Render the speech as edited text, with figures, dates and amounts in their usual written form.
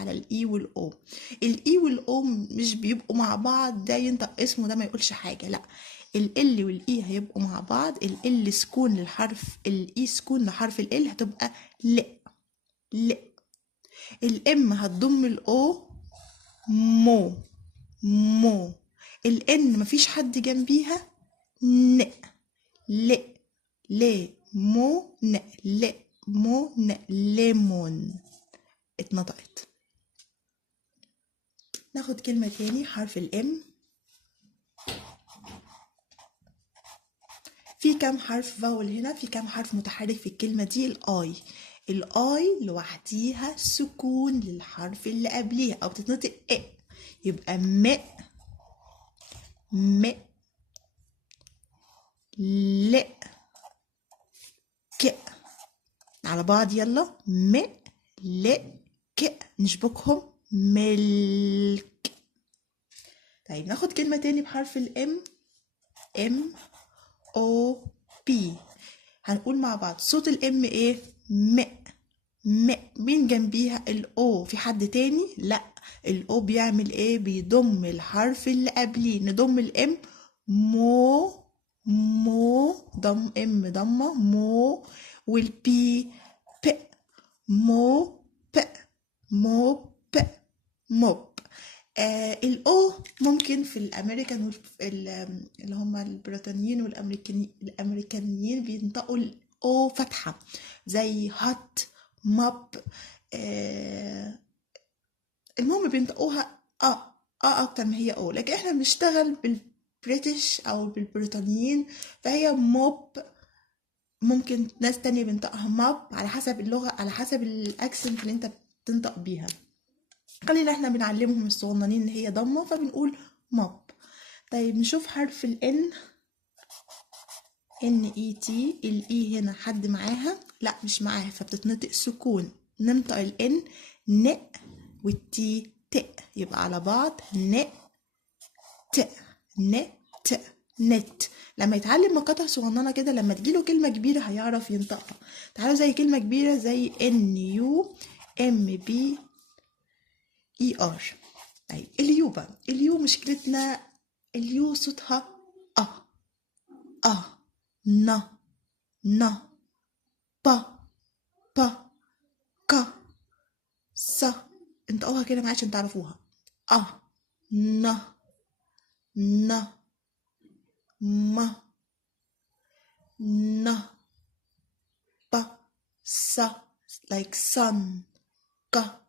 على الاي والاو. الاي والاو مش بيبقوا مع بعض، ده ينطق اسمه ده ما يقولش حاجه، لا. ال والاي هيبقوا مع بعض، ال سكون للحرف، الاي سكون لحرف ال هتبقى ل. ل. الام هتضم الاو، مو. مو. الان مفيش حد جنبيها، ن. ل. ل. مو. ن. ل. مو. ن. ليمون. اتنطقت. ناخد كلمة تاني حرف الام. في كام حرف فاول هنا، في كام حرف متحرك في الكلمة دي؟ الاي. الاي لوحديها سكون للحرف اللي قبليها او بتتنطق ا، يبقى م. م. ل. ك. على بعض يلا، م. ل. ك. نشبكهم، ملك. طيب ناخد كلمة تاني بحرف الام. ام او بي. هنقول مع بعض صوت الام ايه؟ م. م. مين جنبيها؟ الاو. في حد تاني؟ لا. الاو بيعمل ايه؟ بيضم الحرف اللي قبليه. نضم الام، مو. مو. ضم ام ضمه، مو. والبي ب. مو ب. مو ب. موب. الاو ممكن في الامريكان اللي هم البريطانيين الامريكانيين بينطقوا الاو فتحه، زي هات، ماب. المهم بينطقوها اكتر ما هي او، لكن احنا بنشتغل بالبريتش او بالبريطانيين، فهي موب. ممكن ناس تانية بينطقها ماب، على حسب اللغة، على حسب الاكسنت اللي انت بتنطق بيها. خلينا احنا بنعلمهم الصغننين ان هي ضمه، فبنقول ماب. طيب نشوف حرف الان. ان اي تي. الاي هنا حد معاها؟ لا مش معاها، فبتتنطق سكون. ننطق الان ن، والتي ت، يبقى على بعض ن ت. ن ت. نت. لما يتعلم مقاطع صغننه كده، لما تجيله كلمه كبيره هيعرف ينطقها. تعالوا زي كلمه كبيره زي ان يو ام بي اي ار. طيب اليو بقى، اليو مشكلتنا اليو صوتها اه ن ن با با كا سا. انطقوها كده معايا عشان تعرفوها. ن ن ما ن با سا like sun. كا